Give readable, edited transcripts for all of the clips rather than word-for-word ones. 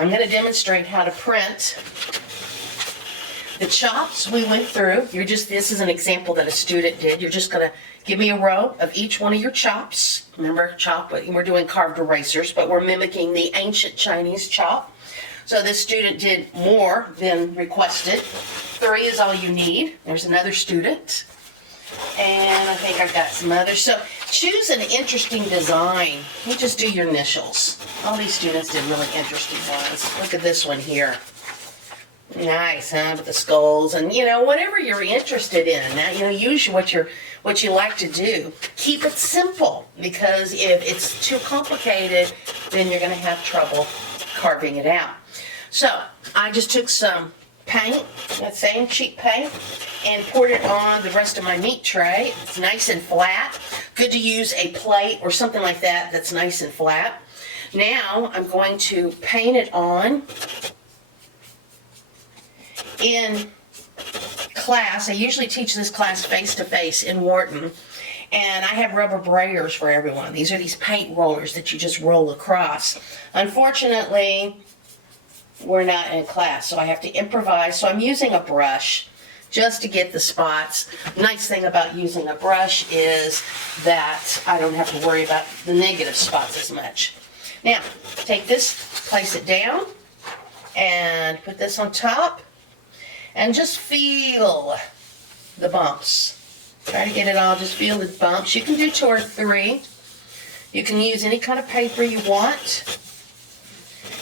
I'm going to demonstrate how to print. The chops we went through, this is an example that a student did. You're just going to give me a row of each one of your chops. Remember, we're doing carved erasers, but we're mimicking the ancient Chinese chop. So this student did more than requested. 3 is all you need. There's another student. And I think I've got some others. So choose an interesting design. You just do your initials. All these students did really interesting ones. Look at this one here. Nice, huh? With the skulls and, whatever you're interested in. Now, use what you like to do. Keep it simple, because if it's too complicated, then you're going to have trouble carving it out. So I just took some paint, that same cheap paint, and poured it on the rest of my meat tray. It's nice and flat. Good to use a plate or something like that that's nice and flat. Now I'm going to paint it on. In class, I usually teach this class face-to-face in Wharton, and I have rubber brayers for everyone. These are these paint rollers that you just roll across. Unfortunately, we're not in class, so I have to improvise. So I'm using a brush just to get the spots. Nice thing about using a brush is that I don't have to worry about the negative spots as much. Now, take this, place it down, and put this on top. And just feel the bumps. Try to get it all, just feel the bumps. You can do 2 or 3. You can use any kind of paper you want.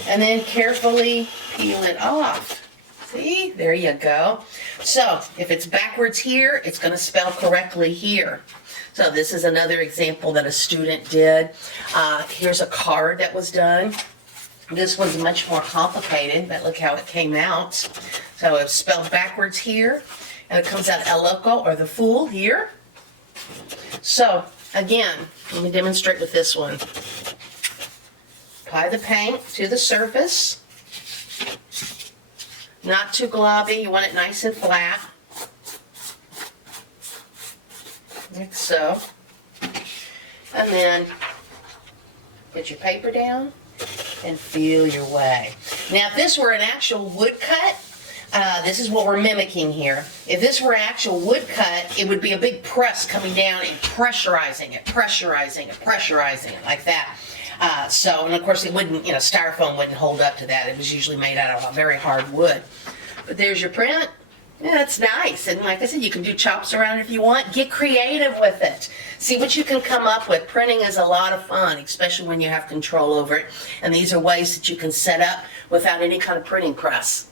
And then carefully peel it off. See, there you go. So if it's backwards here, it's going to spell correctly here. So this is another example that a student did. Here's a card that was done. This one's much more complicated, but look how it came out. So it's spelled backwards here, and it comes out El Loco, or the Fool, here. So, again, let me demonstrate with this one. Apply the paint to the surface. Not too globby, you want it nice and flat. Like so. And then, put your paper down and feel your way. Now, if this were an actual woodcut, this is what we're mimicking here. If this were actual woodcut, it would be a big press coming down and pressurizing it like that. And of course it wouldn't, styrofoam wouldn't hold up to that. It was usually made out of a very hard wood. But there's your print. Yeah, it's nice. And like I said, you can do chops around it if you want. Get creative with it. See what you can come up with. Printing is a lot of fun, especially when you have control over it. And these are ways that you can set up without any kind of printing press.